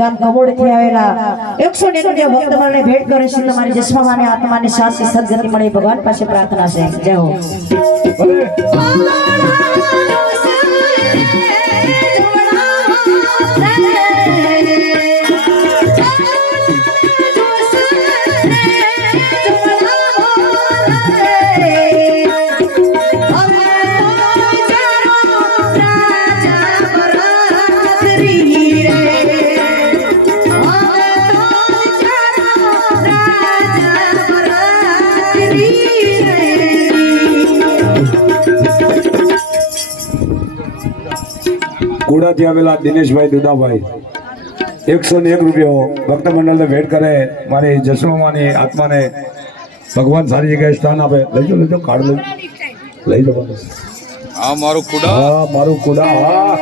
ગામ કમોડથી આવેલા 101 ભક્તોને ભેટ કરે છે તમારી જસમાને આત્માને શાંતિ સદગતિ મળે ભગવાન પાસે પ્રાર્થના છે જય હો કુડાથી આવેલા દિનેશભાઈ દુદાભાઈ 101 રૂપિયો ભક્ત મંડળને ભેટ કરે મારી જસમાની આત્માને ભગવાન સારી જગ્યાએ સ્થાન આપે લઈજો કાર્ડ લઈ લો હા મારું કુડા હા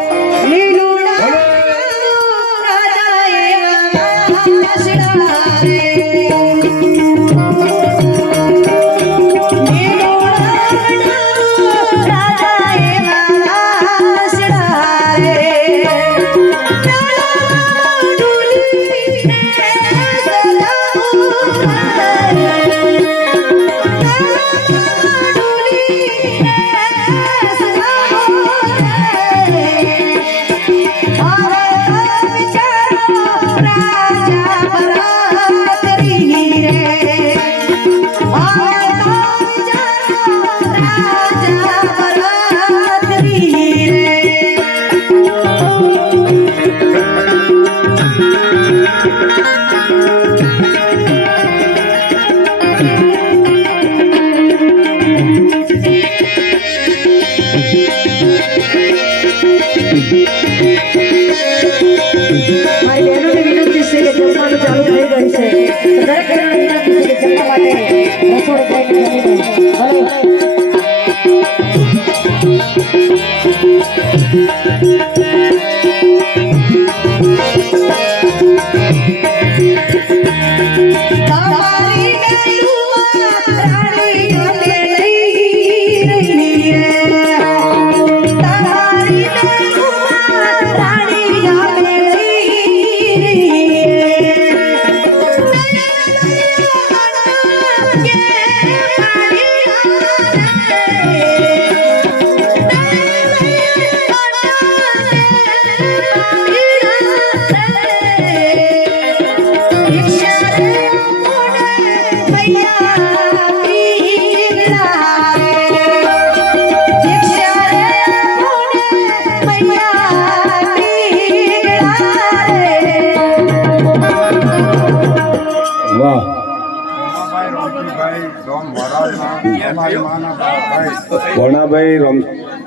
ભણાભાઈ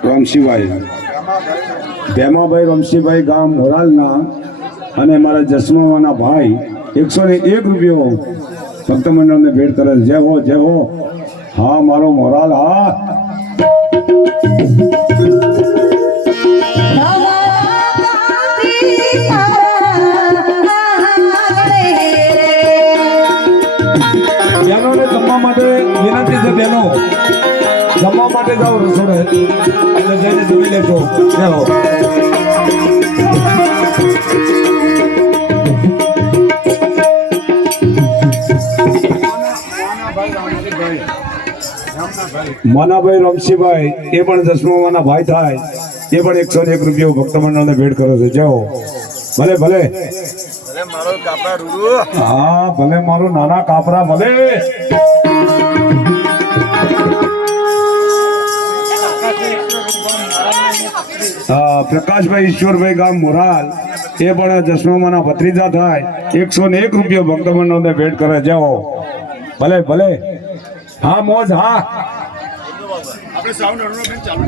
રમશીભાઈ ભેમાભાઈ રમશીભાઈ ગામ મોરાલના અને મારા જસમાવાના ભાઈ 101 રૂપિયો ભક્ત મંડળને ભેટ કરે જય હો હા મારો મોરાલ હા જમવા માટે વિનંતી છે બેનો જમવા માટે જાઓ રસોડે એટલે જઈને જમી લેજો જાઓ માનાભાઈ રમશીભાઈ એ પણ જસમાના ભાઈ થાય એ પણ 101 રૂપિયો ભક્ત મંડળને ભેટ કરો છે જાઓ ભલે હા ભલે મારું નાના કાપરા ભલે પ્રકાશભાઈ ઈશ્વરભાઈ ગામ મોરાલ એ પણ જસમાના ભત્રીજા થાય 101 રૂપિયો ભક્ત મંડળને ભેટ કરે જાઓ ભલે હા મોજ હા આપણે સાઉન્ડ ચાલુ